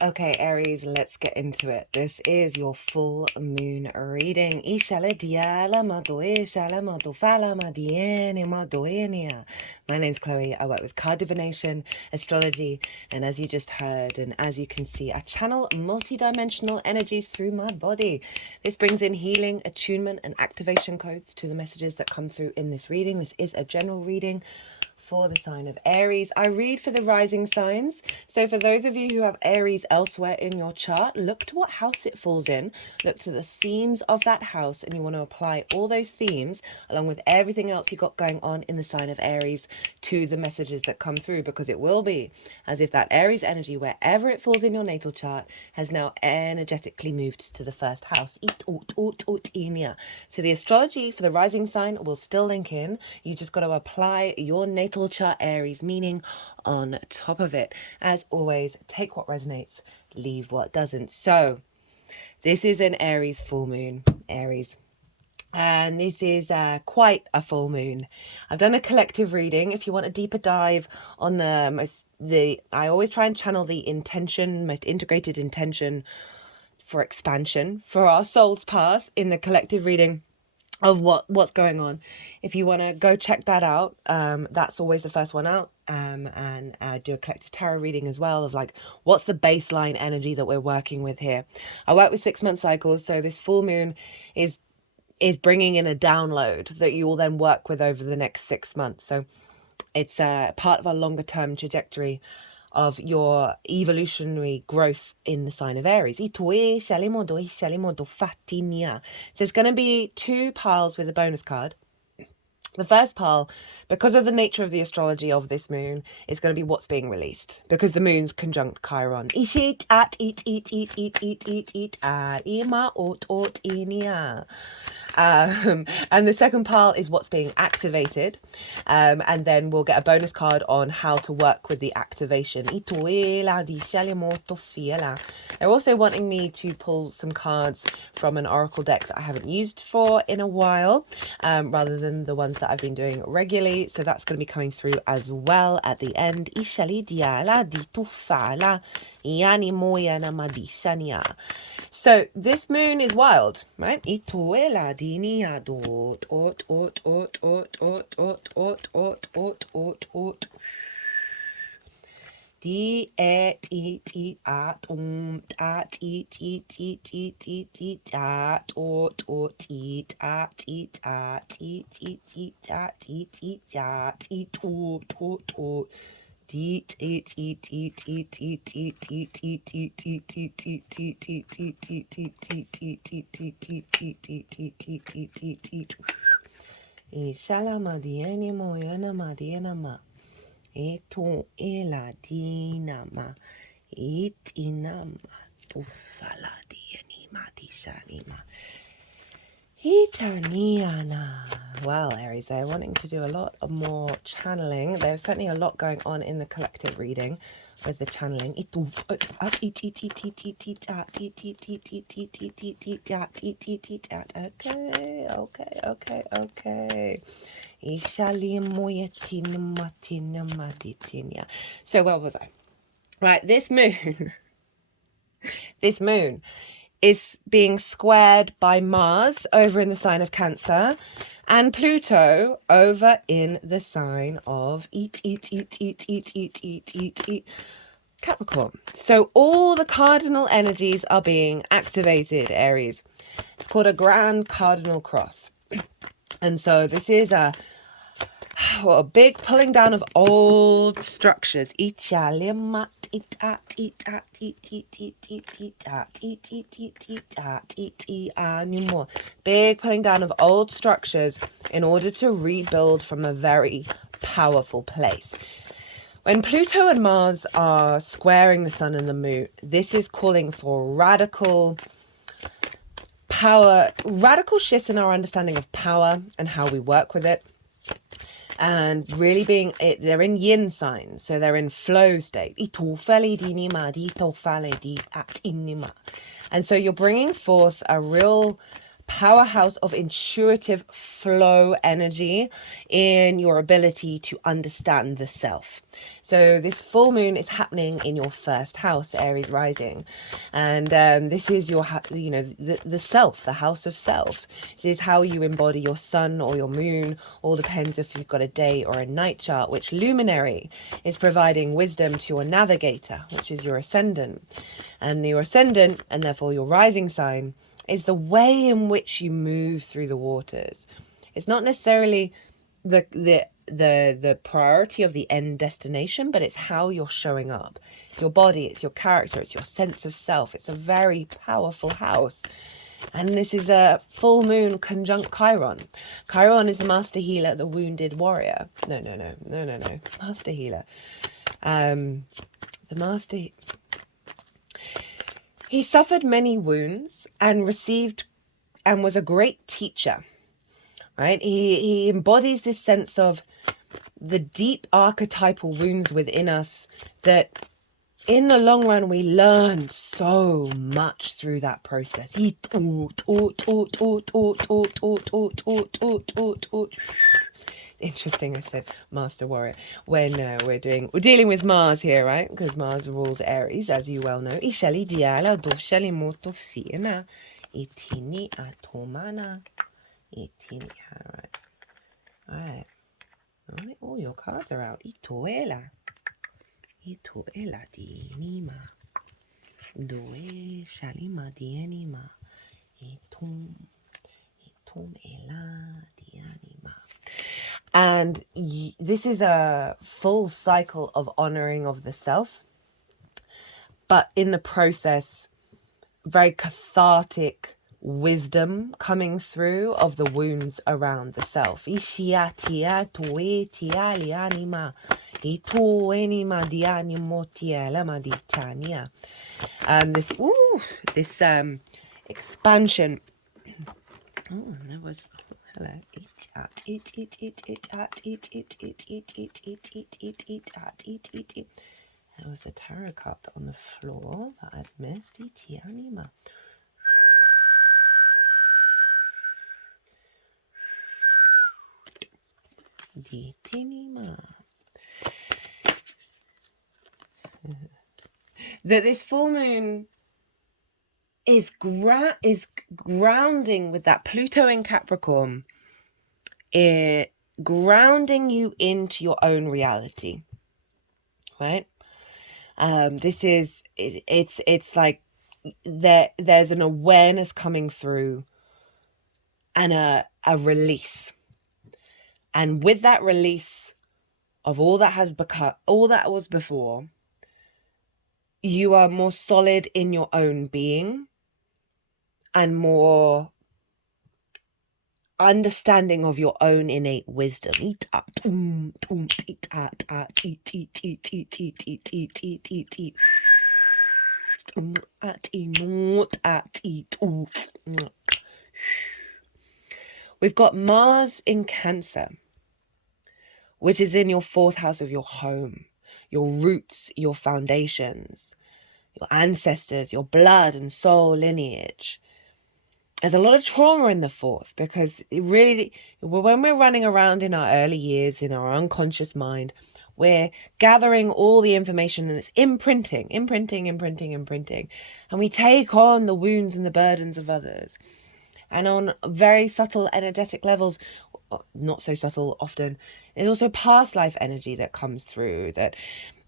Okay, Aries, let's get into it. This is your full moon reading. My name's Chloe. I work with card divination, astrology, and as you just heard, and as you can see, I channel multidimensional energies through my body. This brings in healing, attunement, and activation codes to the messages that come through in this reading. This is a general reading for the sign of Aries. I read for the rising signs. So for those of you who have Aries elsewhere in your chart, look to what house it falls in. Look to the themes of that house, and you want to apply all those themes along with everything else you got going on in the sign of Aries to the messages that come through, because it will be as if that Aries energy, wherever it falls in your natal chart, has now energetically moved to the first house. So the astrology for the rising sign will still link in. You just got to apply your natal chart Aries meaning on top of it. As always, take what resonates, leave what doesn't. So this is an Aries full moon, Aries. And this is quite a full moon. I've done a collective reading. If you want a deeper dive on I always try and channel the intention, most integrated intention for expansion for our soul's path in the collective reading of what's going on. If you want to go check that out, that's always the first one out. And do a collective tarot reading as well of like, what's the baseline energy that we're working with here. I work with 6-month cycles, so this full moon is bringing in a download that you will then work with over the next 6 months. So it's part of a longer term trajectory of your evolutionary growth in the sign of Aries. So there's going to be 2 piles with a bonus card. The first pile, because of the nature of the astrology of this moon, is going to be what's being released, because the moon's conjunct Chiron. And the second pile is what's being activated, and then we'll get a bonus card on how to work with the activation. They're also wanting me to pull some cards from an oracle deck that I haven't used for in a while, rather than the ones that I've been doing regularly. So that's going to be coming through as well at the end. So this moon is wild, right? Eto eladinama itinama tufaladianima tishanima hitaniana. Well, Aries, they're wanting to do a lot more channeling. There's certainly a lot going on in the collective reading with the channeling. Okay. So where was I? Right, this moon is being squared by Mars over in the sign of Cancer and Pluto over in the sign of Capricorn. So all the cardinal energies are being activated, Aries. It's called a grand cardinal cross. And so this is a big pulling down of old structures. Big pulling down of old structures in order to rebuild from a very powerful place. When Pluto and Mars are squaring the sun and the moon, this is calling for radical shifts in our understanding of power and how we work with it. And really they're in yin signs, so they're in flow state. And so you're bringing forth a real powerhouse of intuitive flow energy in your ability to understand the self. So this full moon is happening in your first house, Aries rising. And this is your, the self, the house of self. This is how you embody your sun or your moon. All depends if you've got a day or a night chart, which luminary is providing wisdom to your navigator, which is your ascendant. And your ascendant, and therefore your rising sign, is the way in which you move through the waters. It's not necessarily the priority of the end destination, but it's how you're showing up. It's your body, it's your character, it's your sense of self. It's a very powerful house. And this is a full moon conjunct Chiron. Chiron is the master healer, the wounded warrior. No. Master healer. The master... He suffered many wounds and was a great teacher. Right? He embodies this sense of the deep archetypal wounds within us that in the long run we learn so much through that process. Interesting, I said master warrior when we're dealing with Mars here, right? Because Mars rules Aries, as you well know. Ishali diala doshali moto fiena itini atomana. 18, all right. All your cards are out. Itoela dinima. Doe shalima dienima. Itum ela dianima. And this is a full cycle of honoring of the self, but in the process, very cathartic wisdom coming through of the wounds around the self. This expansion. Oh, and there was hello. There was a tarot card on the floor that I'd missed. That this full moon is grounding with that Pluto in Capricorn, grounding you into your own reality, right? This is it's like there's an awareness coming through and a release. And with that release of all that has become, all that was before, you are more solid in your own being and more understanding of your own innate wisdom. We've got Mars in Cancer, which is in your fourth house of your home, your roots, your foundations, your ancestors, your blood and soul lineage. There's a lot of trauma in the fourth because it really, when we're running around in our early years, in our unconscious mind, we're gathering all the information and it's imprinting. And we take on the wounds and the burdens of others. And on very subtle energetic levels, not so subtle often, there's also past life energy that comes through that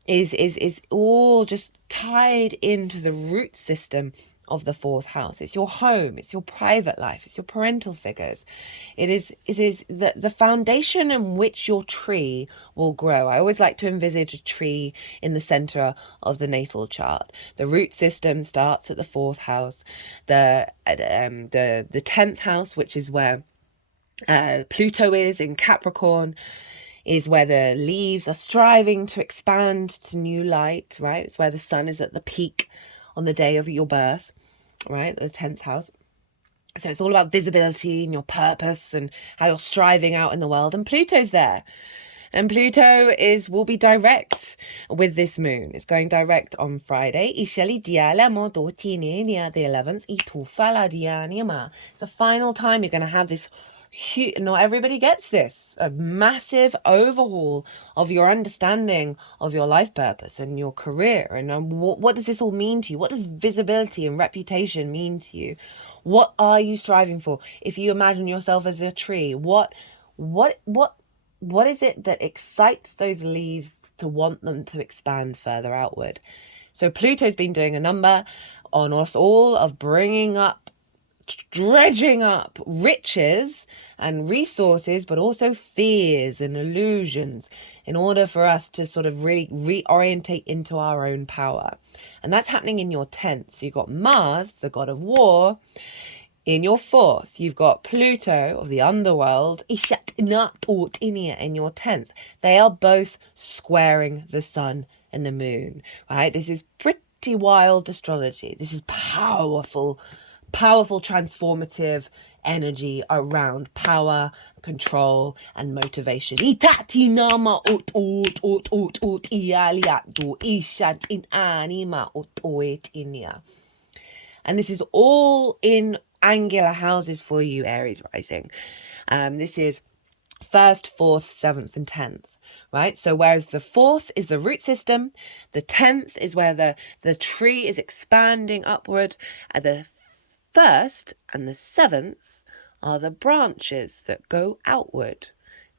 is all just tied into the root system of the fourth house. It's your home, it's your private life, it's your parental figures. It is the foundation in which your tree will grow. I always like to envisage a tree in the center of the natal chart. The root system starts at the fourth house, the 10th house, which is where Pluto is in Capricorn, is where the leaves are striving to expand to new light, right? It's where the sun is at the peak on the day of your birth, right? The 10th house. So it's all about visibility and your purpose and how you're striving out in the world. And Pluto's there. And Pluto will be direct with this moon. It's going direct on Friday. The 11th. It's the final time you're going to have this Not everybody gets this. A massive overhaul of your understanding of your life purpose and your career. And what does this all mean to you? What does visibility and reputation mean to you? What are you striving for? If you imagine yourself as a tree, what is it that excites those leaves to want them to expand further outward? So Pluto's been doing a number on us all of dredging up riches and resources, but also fears and illusions in order for us to sort of really reorientate into our own power. And that's happening in your 10th. So you've got Mars, the god of war, in your 4th. You've got Pluto of the underworld in your 10th. They are both squaring the sun and the moon, right? This is pretty wild astrology. This is powerful transformative energy around power, control, and motivation. And this is all in angular houses for you, Aries rising. This is 1st, 4th, 7th, and 10th. Right? So whereas the 4th is the root system, the 10th is where the tree is expanding upward, and the 1st and the 7th are the branches that go outward.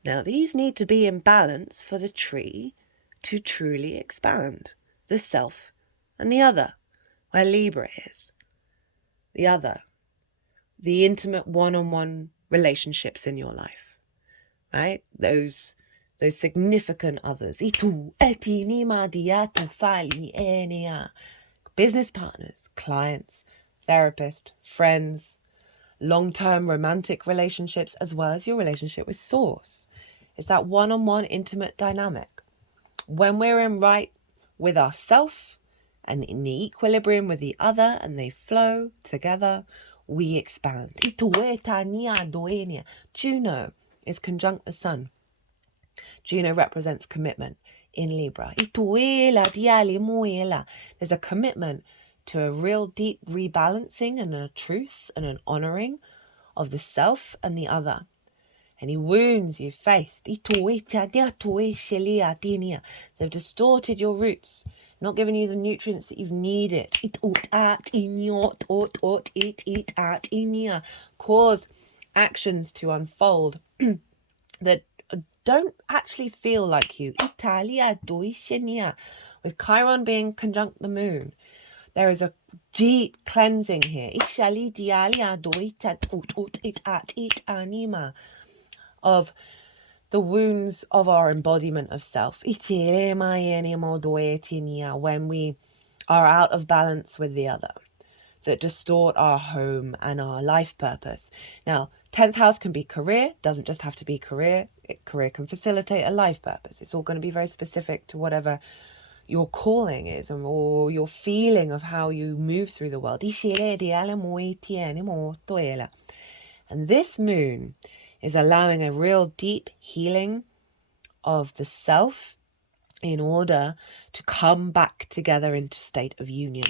Now these need to be in balance for the tree to truly expand. The self and the other, where Libra is. The other, the intimate one-on-one relationships in your life, right? Those significant others. Business partners, clients, therapist, friends, long-term romantic relationships, as well as your relationship with Source. It's that one-on-one intimate dynamic. When we're in right with ourself and in the equilibrium with the other and they flow together, we expand. Juno is conjunct the sun. Juno represents commitment in Libra. There's a commitment to a real deep rebalancing and a truth and an honouring of the self and the other. Any wounds you've faced, they've distorted your roots, not giving you the nutrients that you've needed. Caused actions to unfold that don't actually feel like you. With Chiron being conjunct the moon, there is a deep cleansing here of the wounds of our embodiment of self. When we are out of balance with the other, that distort our home and our life purpose. Now, 10th house can be career, doesn't just have to be career. Career can facilitate a life purpose. It's all going to be very specific to whatever your calling is or your feeling of how you move through the world. And this moon is allowing a real deep healing of the self in order to come back together into state of union.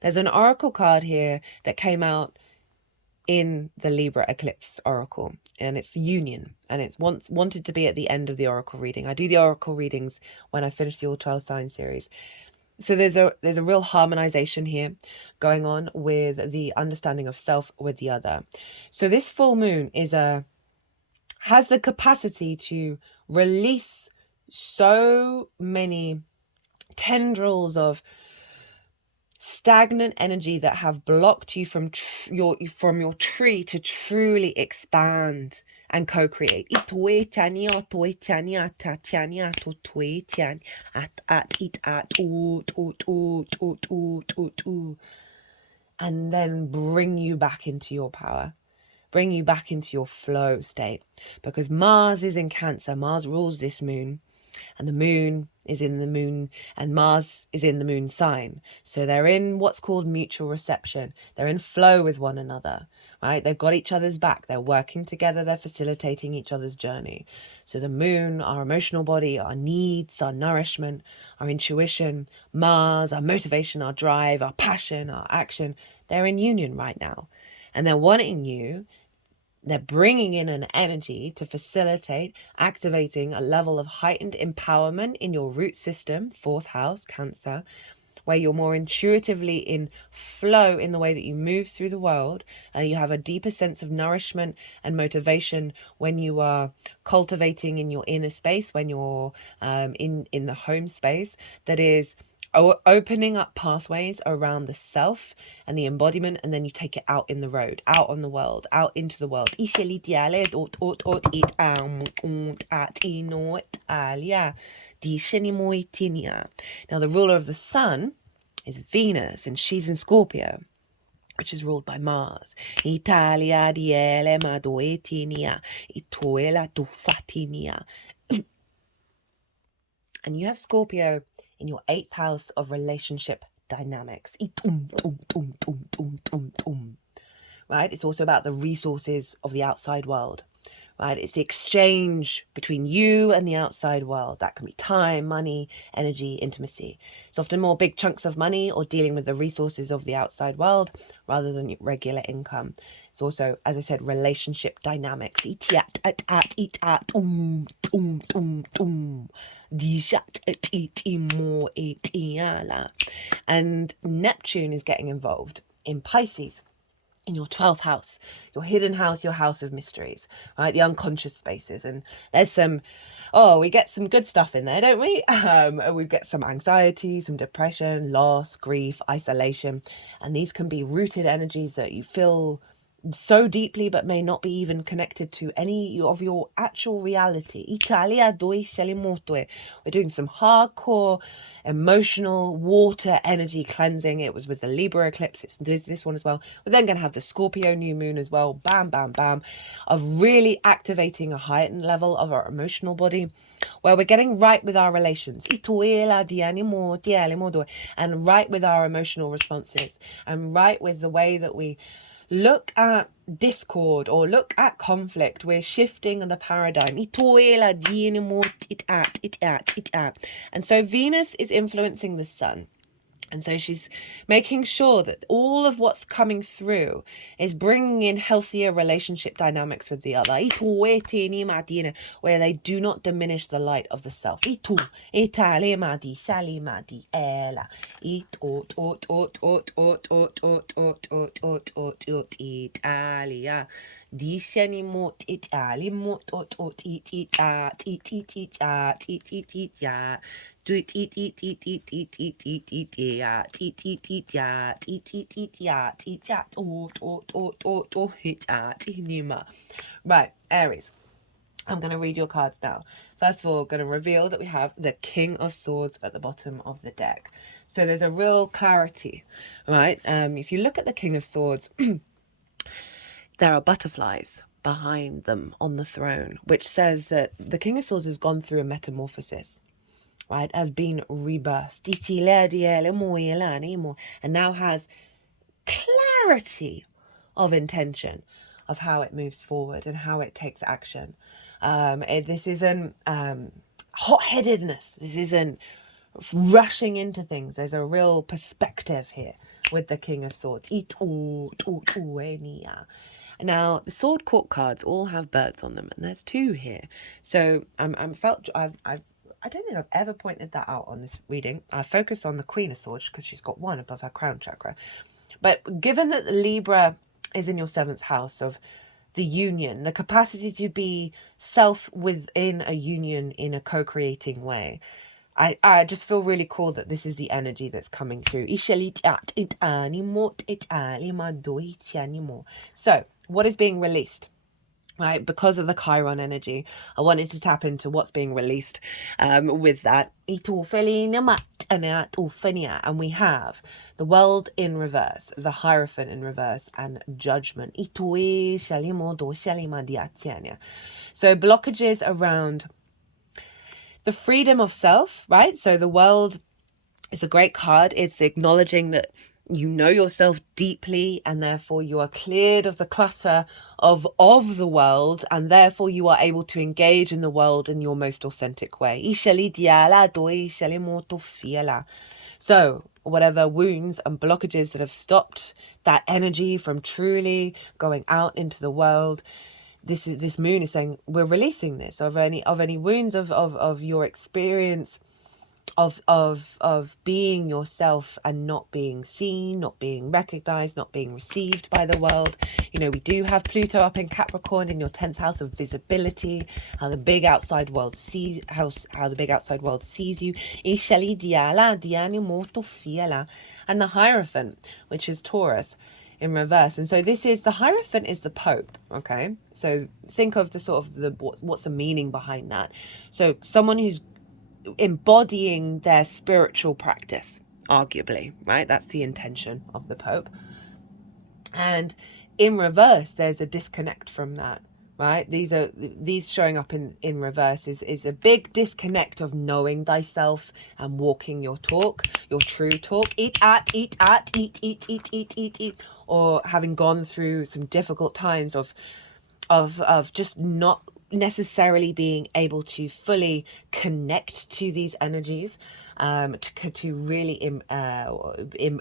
There's an oracle card here that came out in the Libra eclipse oracle, and it's union, and it's wanted to be at the end of the oracle reading. I do the oracle readings when I finish the all 12 sign series. So there's a real harmonization here going on with the understanding of self with the other. So this full moon has the capacity to release so many tendrils of stagnant energy that have blocked you from your tree to truly expand and co-create. And then bring you back into your power. Bring you back into your flow state. Because Mars is in Cancer. Mars rules this moon. And the moon is in the moon, and Mars is in the moon sign. So they're in what's called mutual reception. They're in flow with one another, right? They've got each other's back. They're working together. They're facilitating each other's journey. So the moon, our emotional body, our needs, our nourishment, our intuition, Mars, our motivation, our drive, our passion, our action, they're in union right now. And they're wanting you They're bringing in an energy to facilitate activating a level of heightened empowerment in your root system, 4th house, Cancer, where you're more intuitively in flow in the way that you move through the world, and you have a deeper sense of nourishment and motivation when you are cultivating in your inner space, when you're in the home space that is opening up pathways around the self and the embodiment, and then you take it out in the road, out on the world, out into the world. Now the ruler of the sun is Venus, and she's in Scorpio, which is ruled by Mars. Italia diele madoetinia, ituela tufatinia. And you have Scorpio in your 8th house of relationship dynamics. Right? It's also about the resources of the outside world. Right? It's the exchange between you and the outside world. That can be time, money, energy, intimacy. It's often more big chunks of money or dealing with the resources of the outside world rather than regular income. It's also, as I said, relationship dynamics. And Neptune is getting involved in Pisces, in your 12th house, your hidden house, your house of mysteries, right? The unconscious spaces. And there's some, we get some good stuff in there, don't we? We get some anxiety, some depression, loss, grief, isolation. And these can be rooted energies that you feel so deeply but may not be even connected to any of your actual reality. We're doing some hardcore emotional water energy cleansing. It was with the Libra eclipse. It's this one as well. We're then going to have the Scorpio new moon as well. Bam, bam, bam. Of really activating a heightened level of our emotional body, where we're getting right with our relations. And right with our emotional responses. And right with the way that we look at discord or look at conflict. We're shifting the paradigm. And so Venus is influencing the sun. And so she's making sure that all of what's coming through is bringing in healthier relationship dynamics with the other, where they do not diminish the light of the self. Right, Aries. I'm going to read your cards now. First of all, going to reveal that we have the King of Swords at the bottom of the deck. So there's a real clarity, right? If you look at the King of Swords, there are butterflies behind them on the throne, which says that the King of Swords has gone through a metamorphosis, right, has been rebirthed, and now has clarity of intention of how it moves forward and how it takes action. This isn't hot-headedness. This isn't rushing into things. There's a real perspective here with the King of Swords. Now, the Sword Court cards all have birds on them, and there's 2 here. So I don't think I've ever pointed that out on this reading. I focus on the Queen of Swords because she's got 1 above her crown chakra. But given that the Libra is in your 7th house of the union, the capacity to be self within a union in a co-creating way, I just feel really cool that this is the energy that's coming through. So, what is being released? Right, because of the Chiron energy, I wanted to tap into what's being released with that. And we have the World in reverse, the Hierophant in reverse, and Judgment. So blockages around the freedom of self, right? So the World is a great card. It's acknowledging that you know yourself deeply, and therefore you are cleared of the clutter of the world, and therefore you are able to engage in the world in your most authentic way. So whatever wounds and blockages that have stopped that energy from truly going out into the world, this moon is saying we're releasing this of any wounds of your experience of being yourself and not being seen, not being recognized, not being received by the world. You know, we do have Pluto up in Capricorn in your 10th house of visibility, how the big outside world sees how the big outside world sees you. And the Hierophant, which is Taurus in reverse. And so this is the Hierophant is the Pope. Okay, so think of the sort of what's the meaning behind that. So someone who's embodying their spiritual practice, arguably, right? That's the intention of the Pope. And in reverse, there's a disconnect from that, right? These showing up in reverse is a big disconnect of knowing thyself and walking your talk, your true talk. Eat, or having gone through some difficult times of just not necessarily being able to fully connect to these energies, to really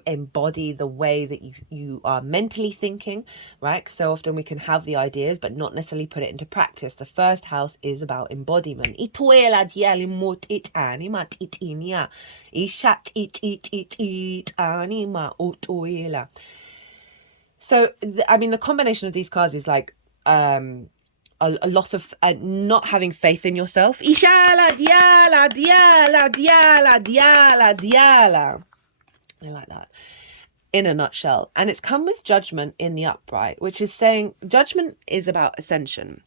embody the way that you are mentally thinking, right? So often we can have the ideas but not necessarily put it into practice. The first house is about embodiment. So I mean, the combination of these cards is like a loss of not having faith in yourself. Ishala, diala, diala, diala, diala, diala. I like that in a nutshell. And it's come with Judgment in the upright, which is saying Judgment is about ascension.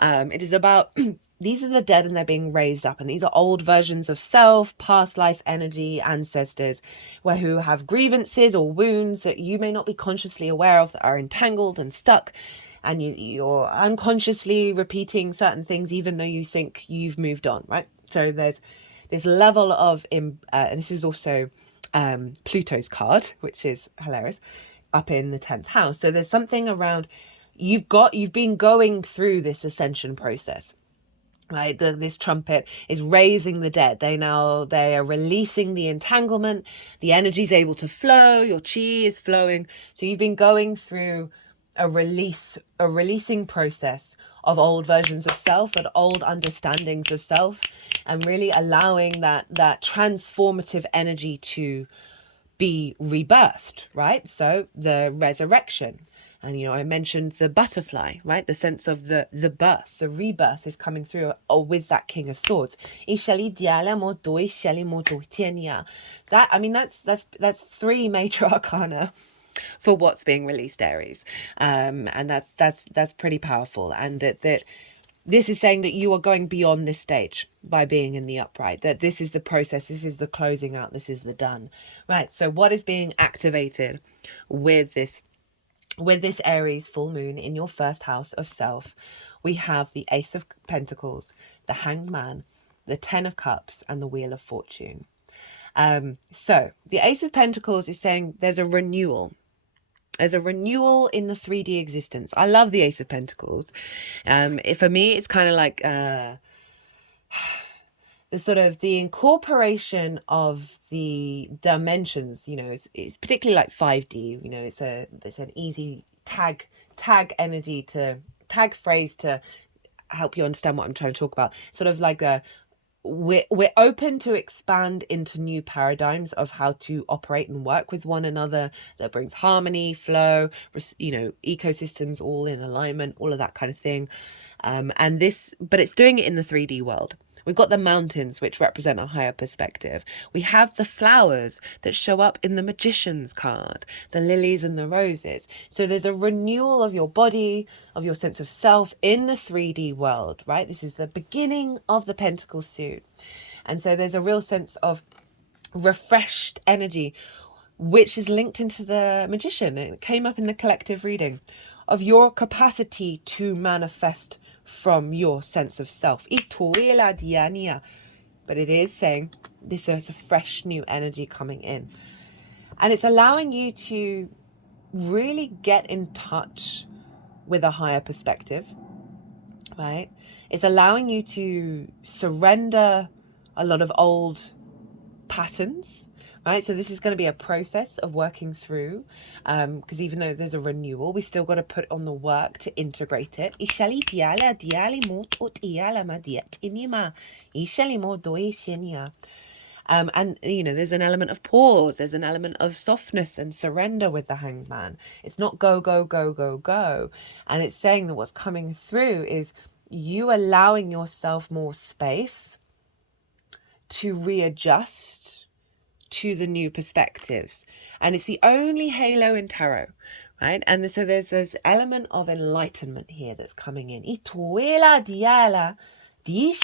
It is about these are the dead and they're being raised up, and these are old versions of self, past life energy, ancestors, who have grievances or wounds that you may not be consciously aware of, that are entangled and stuck, and you're unconsciously repeating certain things even though you think you've moved on, right? So there's this level of and this is also Pluto's card, which is hilarious, up in the 10th house. So there's something around you've been going through this ascension process, right? This trumpet is raising the dead. They are releasing the entanglement. The energy is able to flow. Your chi is flowing. So you've been going through a releasing process of old versions of self and old understandings of self, and really allowing that transformative energy to be rebirthed, right? So the resurrection. And, you know, I mentioned the butterfly, right? The sense of the birth, the rebirth is coming through with that King of Swords. That, I mean, that's 3 major arcana for what's being released, Aries. And that's pretty powerful. And that this is saying that you are going beyond this stage by being in the upright, that this is the process, this is the closing out, this is the done, right? So what is being activated with this Aries full moon in your first house of self? We have the Ace of Pentacles, the Hanged Man, the 10 of Cups, and the Wheel of Fortune. So the Ace of Pentacles is saying there's a renewal. There's a renewal in the 3D existence. I love the Ace of Pentacles. For me, it's kind of like the sort of the incorporation of the dimensions. You know, it's particularly like 5D. You know, it's an easy tag energy to tag phrase to help you understand what I'm trying to talk about. Sort of like we're open to expand into new paradigms of how to operate and work with one another that brings harmony, flow, you know, ecosystems all in alignment, all of that kind of thing. But it's doing it in the 3D world. We've got the mountains, which represent a higher perspective. We have the flowers that show up in the Magician's card, the lilies and the roses. So there's a renewal of your body, of your sense of self in the 3D world, right? This is the beginning of the Pentacle suit. And so there's a real sense of refreshed energy, which is linked into the Magician. And it came up in the collective reading of your capacity to manifest from your sense of self. But it is saying this is a fresh new energy coming in. And it's allowing you to really get in touch with a higher perspective, right? It's allowing you to surrender a lot of old patterns, right? So this is going to be a process of working through, because even though there's a renewal, we still got to put on the work to integrate it. And, you know, there's an element of pause. There's an element of softness and surrender with the Hanged Man. It's not go, go, go, go, go. And it's saying that what's coming through is you allowing yourself more space to readjust to the new perspectives. And it's the only halo in tarot, right? And so there's this element of enlightenment here that's coming in. This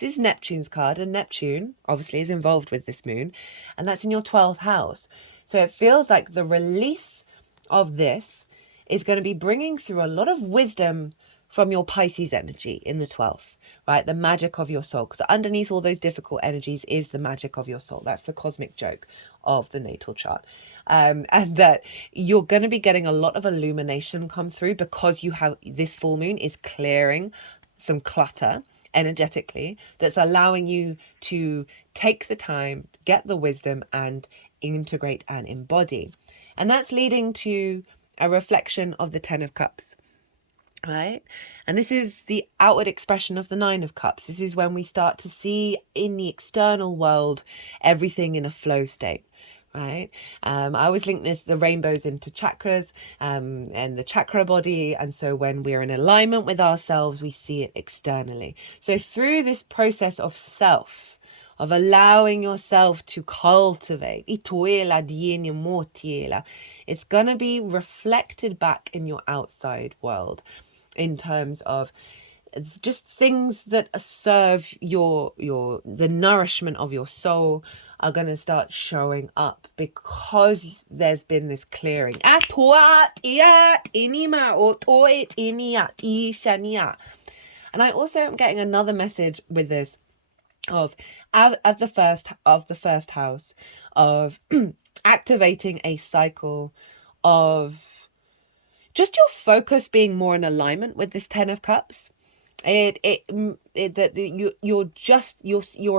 is Neptune's card, and Neptune obviously is involved with this moon, and that's in your 12th house. So it feels like the release of this is going to be bringing through a lot of wisdom from your Pisces energy in the 12th, right? The magic of your soul, because underneath all those difficult energies is the magic of your soul. That's the cosmic joke of the natal chart. And that you're going to be getting a lot of illumination come through because you have this full moon is clearing some clutter energetically that's allowing you to take the time, get the wisdom, and integrate and embody. And that's leading to a reflection of the 10 of Cups, right? And this is the outward expression of the 9 of Cups. This is when we start to see in the external world everything in a flow state, right? I always link the rainbows into chakras and the chakra body. And so when we're in alignment with ourselves, we see it externally. So through this process of self, of allowing yourself to cultivate, it's going to be reflected back in your outside world in terms of just things that serve the nourishment of your soul are going to start showing up because there's been this clearing. And I also am getting another message with this of the first house of activating a cycle of just your focus being more in alignment with this 10 of Cups. Your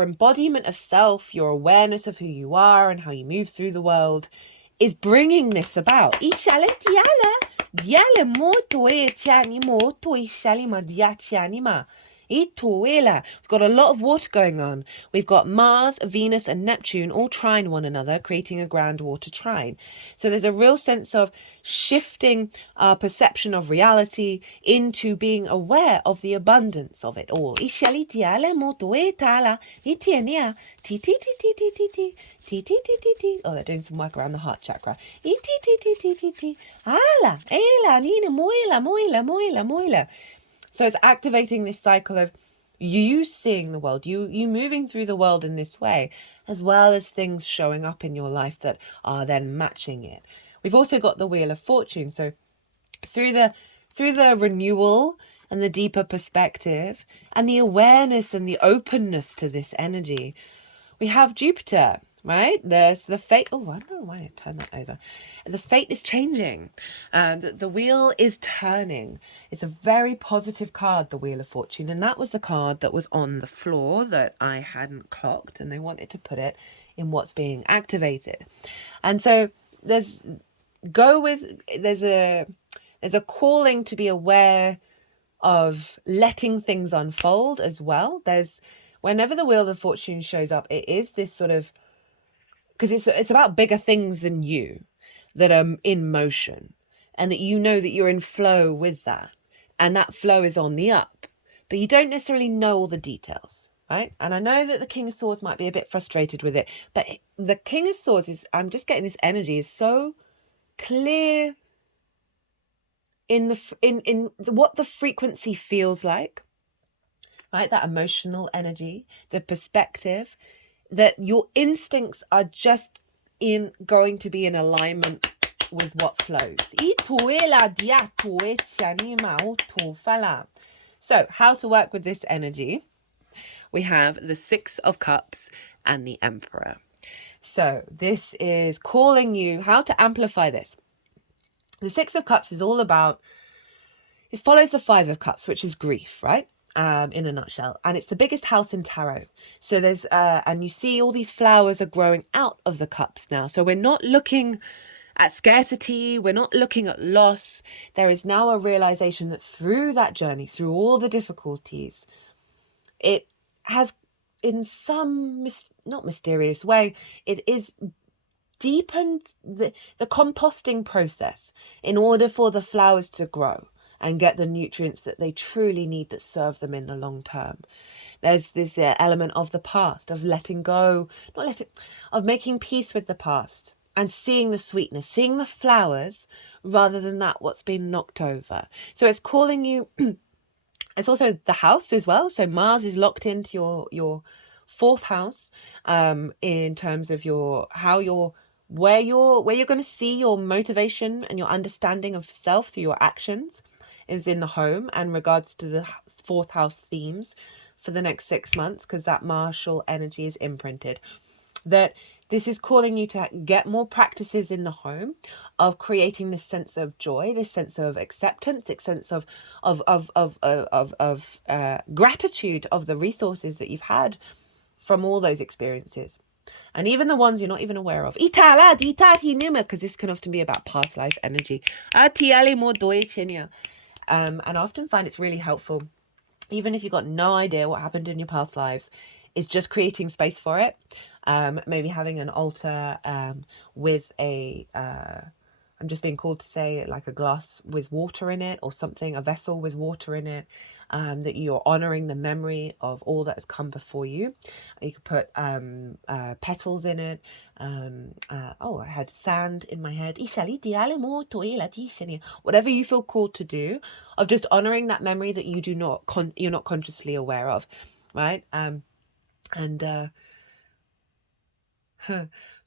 embodiment of self, your awareness of who you are and how you move through the world is bringing this about. We've got a lot of water going on. We've got Mars, Venus, and Neptune all trine one another, creating a grand water trine. So there's a real sense of shifting our perception of reality into being aware of the abundance of it all. Oh, they're doing some work around the heart chakra. So it's activating this cycle of you seeing the world, you moving through the world in this way, as well as things showing up in your life that are then matching it. We've also got the Wheel of Fortune. So through the renewal and the deeper perspective and the awareness and the openness to this energy, we have Jupiter, right? There's the fate. Oh, I don't know why I turned that over. The fate is changing. The wheel is turning. It's a very positive card, the Wheel of Fortune. And that was the card that was on the floor that I hadn't clocked. And they wanted to put it in what's being activated. And so there's a calling to be aware of letting things unfold as well. Whenever the Wheel of Fortune shows up, it is this sort of, because it's about bigger things than you that are in motion, and that you know that you're in flow with that, and that flow is on the up, but you don't necessarily know all the details, right? And I know that the King of Swords might be a bit frustrated with it, but the King of Swords I'm just getting this energy is so clear in what the frequency feels like, right? That emotional energy, the perspective, that your instincts are just going to be in alignment with what flows. So how to work with this energy? We have the 6 of Cups and the Emperor. So this is calling you how to amplify this. The 6 of Cups is all about, it follows the 5 of Cups, which is grief, right? in a nutshell, and it's the biggest house in tarot. So there's and you see all these flowers are growing out of the cups now. So we're not looking at scarcity, we're not looking at loss. There is now a realization that through that journey, through all the difficulties, it has, in some not mysterious way, it is deepened the composting process in order for the flowers to grow and get the nutrients that they truly need that serve them in the long term. There's this element of the past, of letting go, of making peace with the past and seeing the sweetness, seeing the flowers rather than that what's been knocked over. So it's calling you, it's also the house as well. So Mars is locked into your fourth house, in terms of where you're going to see your motivation and your understanding of self through your actions is in the home, and regards to the fourth house themes for the next 6 months, because that martial energy is imprinted. That this is calling you to get more practices in the home of creating this sense of joy, this sense of acceptance, this sense of gratitude of the resources that you've had from all those experiences. And even the ones you're not even aware of. Because this can often be about past life energy. And I often find it's really helpful, even if you've got no idea what happened in your past lives, is just creating space for it. Maybe having an altar with I'm just being called to say, like a glass with water in it or something, a vessel with water in it, that you're honoring the memory of all that has come before you. You could put petals in it. I had sand in my head. Whatever you feel called to do, of just honoring that memory that you you're not consciously aware of, right?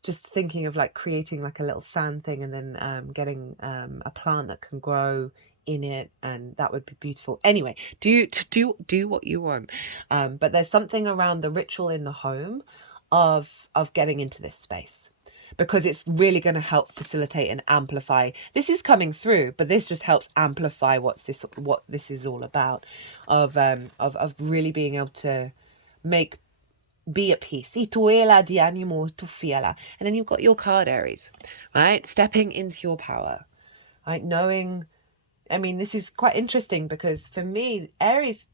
Just thinking of like creating like a little sand thing, and then getting a plant that can grow in it, and that would be beautiful. Anyway, do what you want, but there's something around the ritual in the home of getting into this space, because it's really going to help facilitate and amplify. This is coming through, but this just helps amplify what this is all about, of really being able to be at peace. And then you've got your card, Aries, right? Stepping into your power, right? Knowing, I mean, this is quite interesting, because for me, Aries,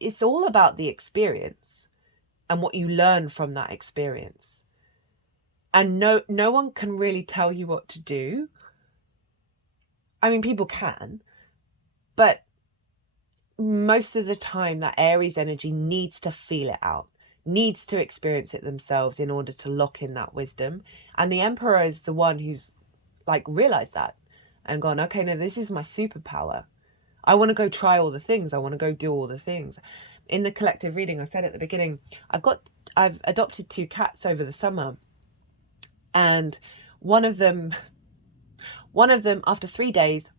it's all about the experience and what you learn from that experience. And no one can really tell you what to do. I mean, people can, but most of the time that Aries energy needs to feel it out, needs to experience it themselves in order to lock in that wisdom. And the Emperor is the one who's like realized that and gone, okay, no, this is my superpower. I want to go try all the things. I want to go do all the things. In the collective reading, I said at the beginning, I've adopted 2 cats over the summer, and one of them after 3 days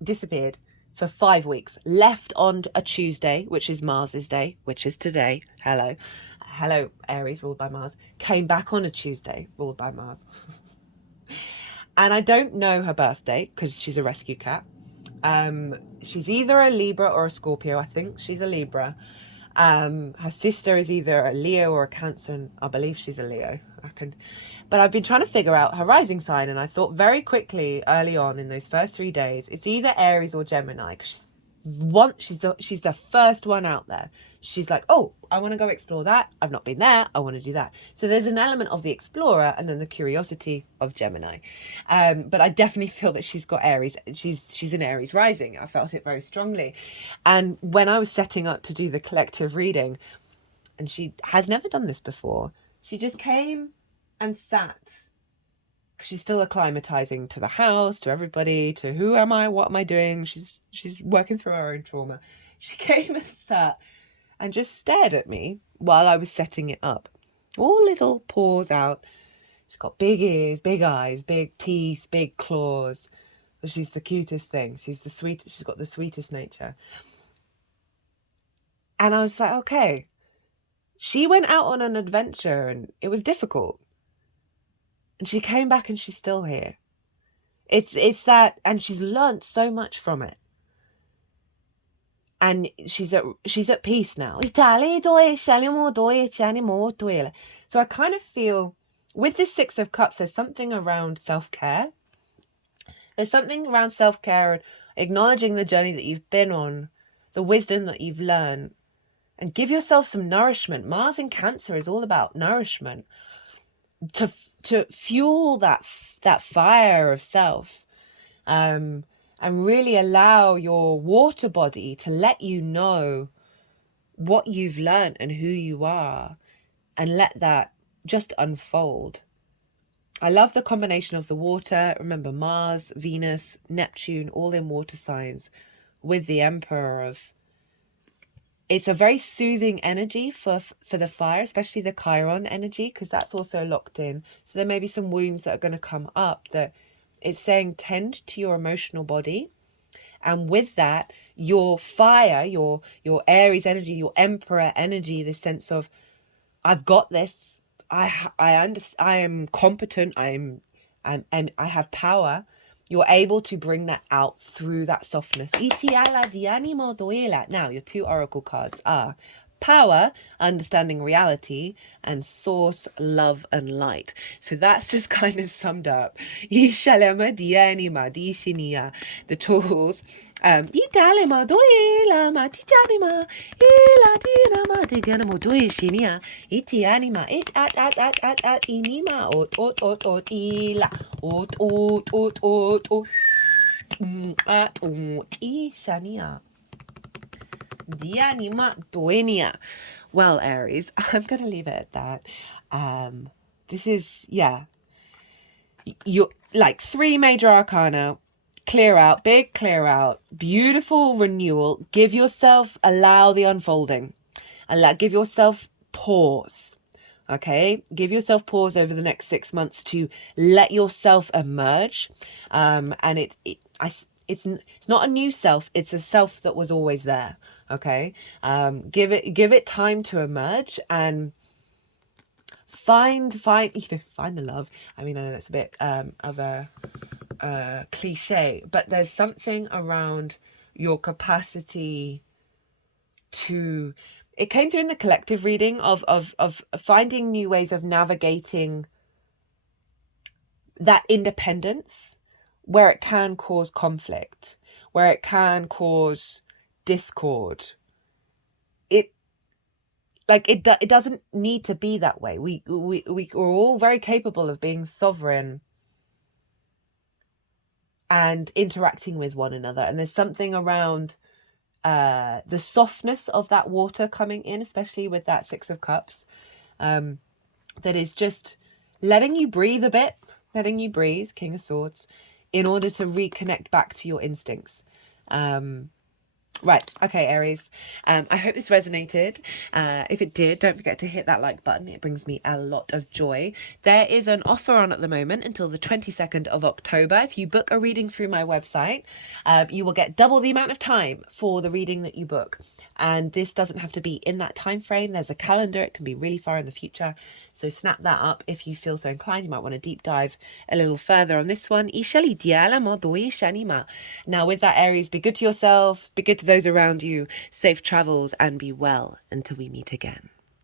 disappeared for 5 weeks, left on a Tuesday, which is Mars's day, which is today. Hello Aries, ruled by Mars. Came back on a Tuesday, ruled by Mars. And I don't know her birth date, because she's a rescue cat. She's either a Libra or a Scorpio. I think she's a Libra. Her sister is either a Leo or a Cancer, and I believe she's a Leo. But I've been trying to figure out her rising sign, and I thought very quickly early on in those first 3 days, it's either Aries or Gemini, because she's the first one out there. She's like, oh, I want to go explore that. I've not been there. I want to do that. So there's an element of the explorer and then the curiosity of Gemini. But I definitely feel that she's got Aries. She's an Aries rising. I felt it very strongly. And when I was setting up to do the collective reading, and she has never done this before, she just came and sat. She's still acclimatizing to the house, to everybody, to who am I, what am I doing. She's working through her own trauma. She came and sat and just stared at me while I was setting it up. All little paws out. She's got big ears, big eyes, big teeth, big claws. But she's the cutest thing. She's got the sweetest nature. And I was like, okay. She went out on an adventure and it was difficult. And she came back and she's still here. It's that, and she's learnt so much from it. and she's at peace now. So I kind of feel with this Six of Cups, there's something around self-care. There's something around self-care and acknowledging the journey that you've been on, the wisdom that you've learned, and give yourself some nourishment. Mars in Cancer is all about nourishment to fuel that fire of self, and really allow your water body to let you know what you've learned and who you are, and let that just unfold. I love the combination of the water. Remember, Mars, Venus, Neptune, all in water signs, with the Emperor of... It's a very soothing energy for the fire, especially the Chiron energy, because that's also locked in. So there may be some wounds that are going to come up, that it's saying tend to your emotional body. And with that, your fire, your Aries energy, your Emperor energy, this sense of, I've got this. I am competent. I have power. You're able to bring that out through that softness. Now, your two oracle cards are Power, understanding reality, and Source, love and light. So that's just kind of summed up. The tools. Well, Aries, I'm going to leave it at that. This is, you're like 3 major arcana. Clear out, big clear out, beautiful renewal. Give yourself, allow the unfolding. Give yourself pause. Okay, give yourself pause over the next 6 months to let yourself emerge. And it's not a new self, it's a self that was always there. Okay, give it time to emerge and find the love. I mean, I know that's a bit of a cliche, but there's something around your capacity to... It came through in the collective reading of finding new ways of navigating that independence, where it can cause conflict, where it can cause discord. It doesn't need to be that way. We're all very capable of being sovereign and interacting with one another. And there's something around the softness of that water coming in, especially with that Six of Cups, that is just letting you breathe a bit, King of Swords, in order to reconnect back to your instincts. Right, okay, Aries. I hope this resonated. If it did, don't forget to hit that like button. It brings me a lot of joy. There is an offer on at the moment until the 22nd of October. If you book a reading through my website, you will get double the amount of time for the reading that you book. And this doesn't have to be in that time frame. There's a calendar. It can be really far in the future. So snap that up if you feel so inclined. You might want to deep dive a little further on this one. Now with that, Aries, be good to yourself, be good to those around you, safe travels, and be well until we meet again.